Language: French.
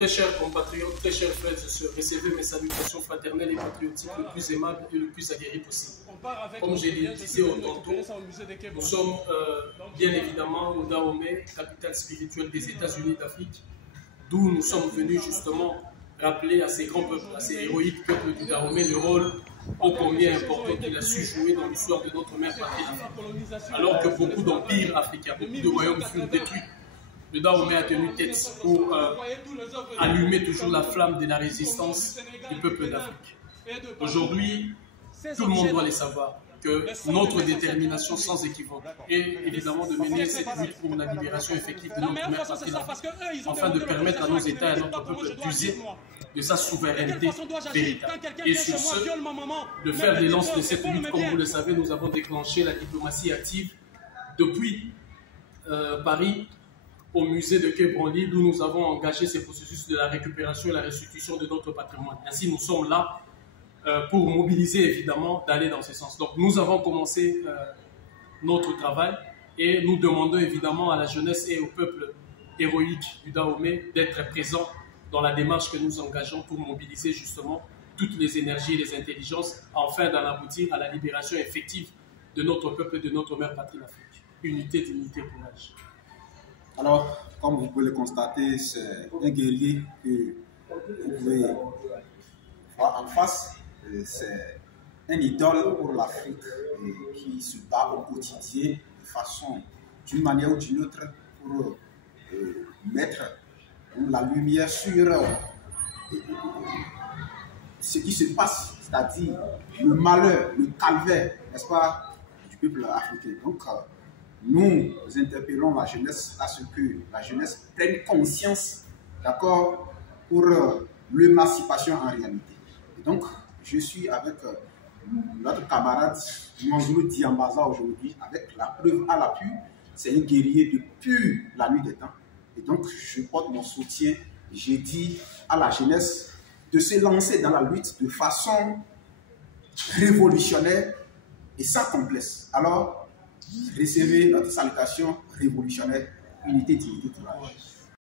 Très chers compatriotes, très chers frères et sœurs, recevez mes salutations fraternelles et patriotiques le plus aimables et le plus aguerris possible. Comme je l'ai dit au tantôt, nous sommes bien évidemment au Dahomey, capitale spirituelle des États-Unis d'Afrique, d'où nous sommes venus justement rappeler à ces grands peuples, à ces héroïques peuples du Dahomey, le rôle ô combien important qu'il a su jouer dans l'histoire de notre mère patrie d'Afrique. Alors que beaucoup d'empires africains, beaucoup de royaumes furent détruits, le Dahomey a tenu tête pour allumer toujours la flamme de la résistance du peuple d'Afrique. Aujourd'hui, tout le monde doit le savoir, que notre détermination sans équivoque est évidemment de mener cette lutte pour la libération effective de notre mère patrie d'Afrique, afin de permettre à nos États et à notre peuple d'user de sa souveraineté véritable. Et sur ce, de faire l'élan de cette lutte, comme vous le savez, nous avons déclenché la diplomatie active depuis Paris, au musée de Quai Branly, d'où nous avons engagé ces processus de la récupération et la restitution de notre patrimoine. Ainsi, nous sommes là pour mobiliser, évidemment, d'aller dans ce sens. Donc, nous avons commencé notre travail et nous demandons, évidemment, à la jeunesse et au peuple héroïque du Dahomey d'être présents dans la démarche que nous engageons pour mobiliser, justement, toutes les énergies et les intelligences, afin d'en aboutir à la libération effective de notre peuple et de notre mère patrie d'Afrique. Unité, dignité, courage. Alors, comme vous pouvez le constater, c'est un guerrier que vous pouvez voir en face. C'est un idole pour l'Afrique qui se bat au quotidien de façon, d'une manière ou d'une autre, pour mettre la lumière sur ce qui se passe, c'est-à-dire le malheur, le calvaire, n'est-ce pas, du peuple africain. Donc, nous interpellons la jeunesse à ce que la jeunesse prenne conscience, d'accord, pour l'émancipation en réalité. Et donc, je suis avec notre camarade Manzoulou Diambaza aujourd'hui, avec la preuve à l'appui. C'est un guerrier depuis la nuit des temps. Et donc, je porte mon soutien. J'ai dit à la jeunesse de se lancer dans la lutte de façon révolutionnaire et sans complexe. Alors, recevez notre salutation révolutionnaire, unité, dignité, courage.